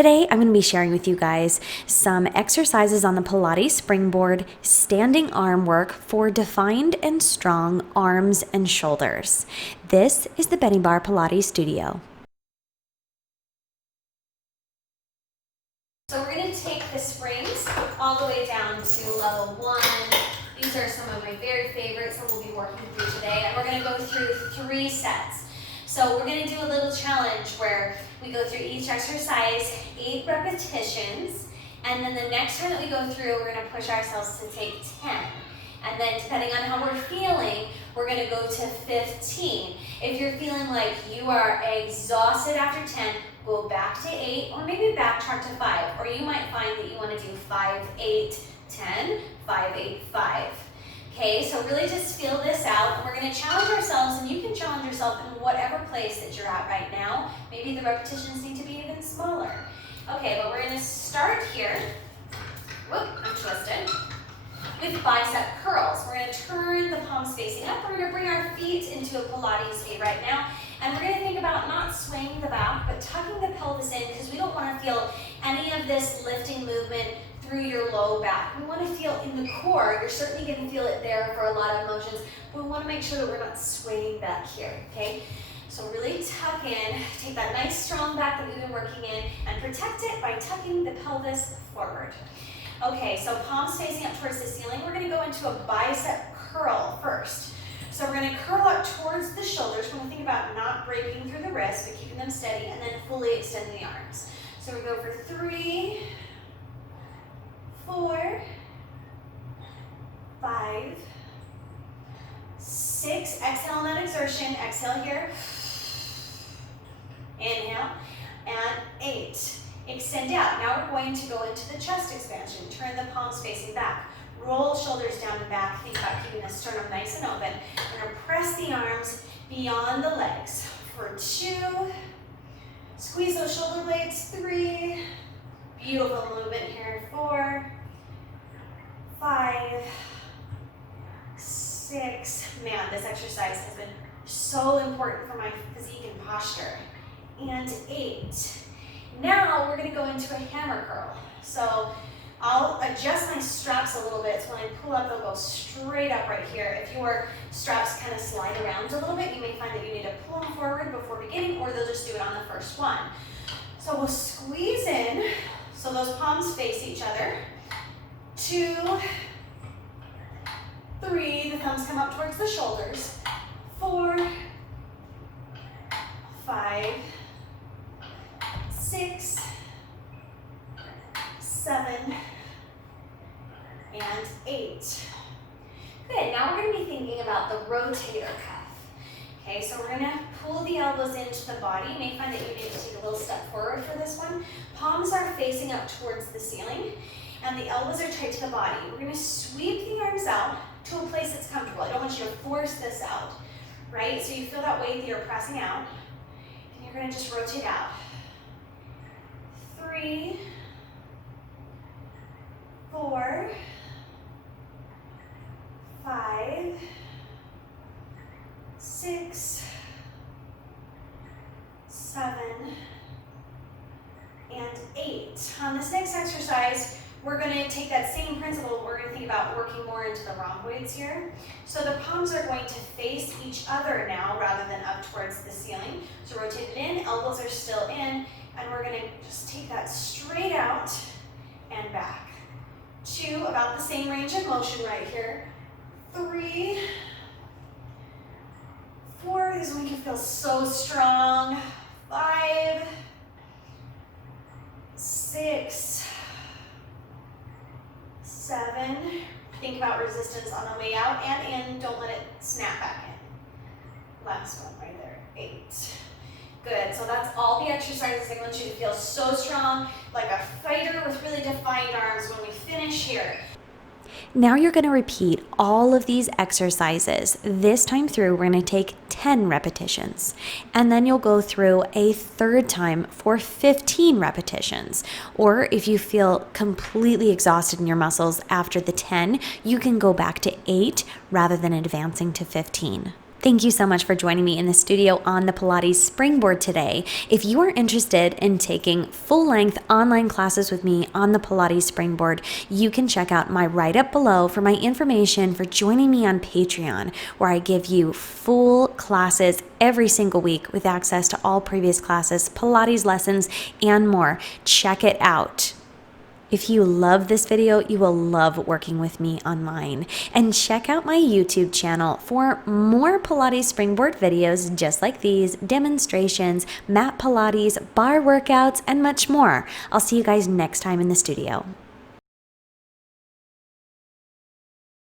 Today, I'm going to be sharing with you guys some exercises on the Pilates Springboard standing arm work for defined and strong arms and shoulders. This is the Benniebarre Pilates studio. So we're going to take the springs all the way down to level 1. These are some of my very favorites that we'll be working through today. And we're going to go through 3 sets. So we're going to do a little challenge where we go through each exercise 8 repetitions. And then the next time that we go through, we're going to push ourselves to take 10. And then depending on how we're feeling, we're going to go to 15. If you're feeling like you are exhausted after 10, go back to 8 or maybe backtrack to 5. Or you might find that you want to do 5, 8, 10, 5, 8, 5. Okay, so really just feel this out, and we're going to challenge ourselves, and you can challenge yourself in whatever place that you're at right now. Maybe the repetitions need to be even smaller. Okay, but we're going to start here. Whoop, I'm twisted. With bicep curls. We're going to turn the palms facing up. We're going to bring our feet into a Pilates feet right now. And we're going to think about not swaying the back, but tucking the pelvis in, because we don't want to feel any of this lifting movement through your low back. We want to feel in the core. You're certainly going to feel it there for a lot of motions, but we want to make sure that we're not swaying back here, okay? So really tuck in, take that nice strong back that we've been working in, and protect it by tucking the pelvis forward. Okay, so palms facing up towards the ceiling. We're going to go into a bicep curl first. So we're going to curl up towards the shoulders. We're going to think about not breaking through the wrists, but keeping them steady, and then fully extending the arms. So we go for 3, 4, 5, 6. Exhale on that exertion. Exhale here. Inhale. And 8. Extend out. Now we're going to go into the chest expansion. Turn the palms facing back. Roll shoulders down and back. Think about keeping the sternum nice and open. We're going to press the arms beyond the legs for 2. Squeeze those shoulder blades. 3. Beautiful movement here. 4, 5, 6. Man, this exercise has been so important for my physique and posture. And 8. Now we're going to go into a hammer curl. So I'll adjust my straps a little bit, so when I pull up, they'll go straight up right here. If your straps kind of slide around a little bit, you may find that you need to pull them forward before beginning, or they'll just do it on the first one. So we'll squeeze in, so those palms face each other. 2, 3, the thumbs come up towards the shoulders. 4, 5, 6, 7, and 8. Good, now we're going to be thinking about the rotator cuff. Okay, so we're going to pull the elbows into the body. You may find that you need to take a little step forward for this one. Palms are facing up towards the ceiling, and the elbows are tight to the body. We're going to sweep the arms out to a place that's comfortable. I don't want you to force this out, right? So you feel that weight that you're pressing out, and you're going to just rotate out. 3, 4, 5, 6, 7, and 8. On this next exercise, we're going to take that same principle. We're going to think about working more into the rhomboids here. So the palms are going to face each other now rather than up towards the ceiling. So rotate it in, elbows are still in, and we're going to just take that straight out and back. 2, about the same range of motion right here. 3, 4, this one can feel so strong. 5, 6, 7. Think about resistance on the way out and in. Don't let it snap back in. Last one right there. 8. Good, so that's all the exercises. I want you to feel so strong, like a fighter with really defined arms when we finish here. Now you're going to repeat all of these exercises. This time through, we're going to take 10 repetitions. And then you'll go through a third time for 15 repetitions. Or if you feel completely exhausted in your muscles after the 10, you can go back to 8 rather than advancing to 15. Thank you so much for joining me in the studio on the Pilates Springboard today. If you are interested in taking full-length online classes with me on the Pilates Springboard, you can check out my write-up below for my information for joining me on Patreon, where I give you full classes every single week with access to all previous classes, Pilates lessons, and more. Check it out. If you love this video, you will love working with me on mine. And check out my YouTube channel for more Pilates Springboard videos just like these, demonstrations, Mat Pilates, barre workouts, and much more. I'll see you guys next time in the studio.